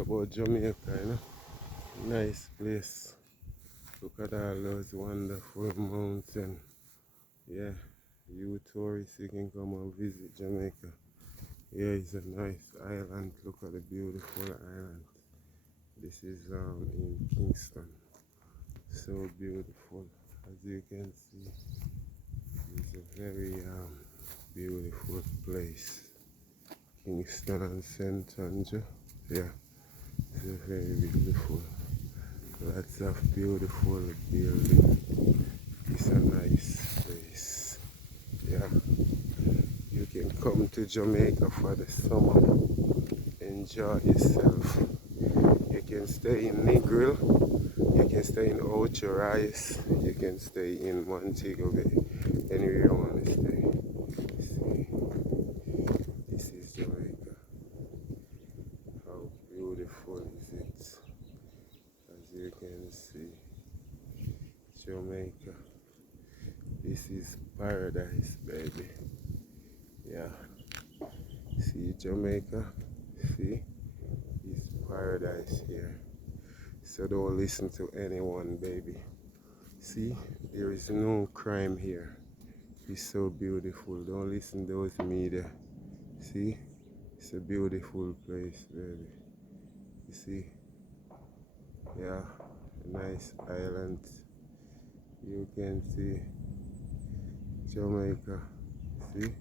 about Jamaica, you know. Nice place. Look at all those wonderful mountains. Yeah, you tourists, you can come and visit Jamaica. Yeah, it's a nice island. Look at the beautiful island. This is in Kingston. So beautiful. As you can see, it's a very beautiful place. Kingston and St. Andrew. Yeah, it's a very beautiful. Lots of beautiful buildings. It's a nice place. Yeah, you can come to Jamaica for the summer. Enjoy yourself. You can stay in Negril. You can stay in Ocho Rice. You can stay in Montego Bay. Anywhere you want to stay. See, this is Jamaica. How beautiful is it? As you can see, Jamaica. This is paradise, baby. Yeah. See Jamaica? See? It's paradise here. So don't listen to anyone, baby. See? There is no crime here. It's so beautiful. Don't listen to those media. See? It's a beautiful place, baby. You see? Yeah. A nice island. You can see Jamaica. See?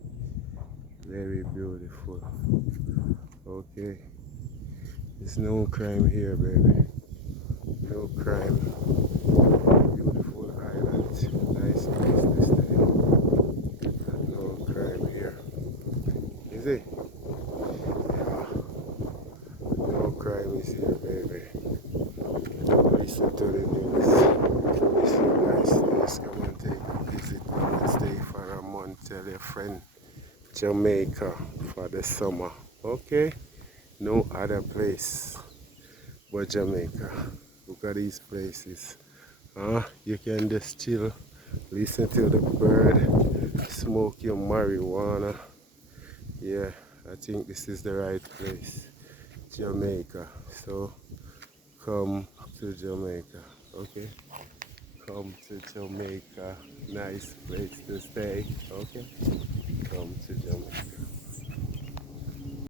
Very beautiful. Okay. There's no crime here, baby. No crime. Beautiful island. Nice place to stay. No crime here. Is it? Yeah. No crime is here, baby. Don't listen to the news. It's a nice place. Come and take a visit. Come and stay for a month. Tell your friend Jamaica for the summer. Okay? No other place but Jamaica. Look at these places. You can just chill, listen to the bird, smoke your marijuana. Yeah, I think this is the right place. Jamaica. So come to Jamaica. Okay? Come to Jamaica. Nice place to stay. Okay? Come to Jamaica.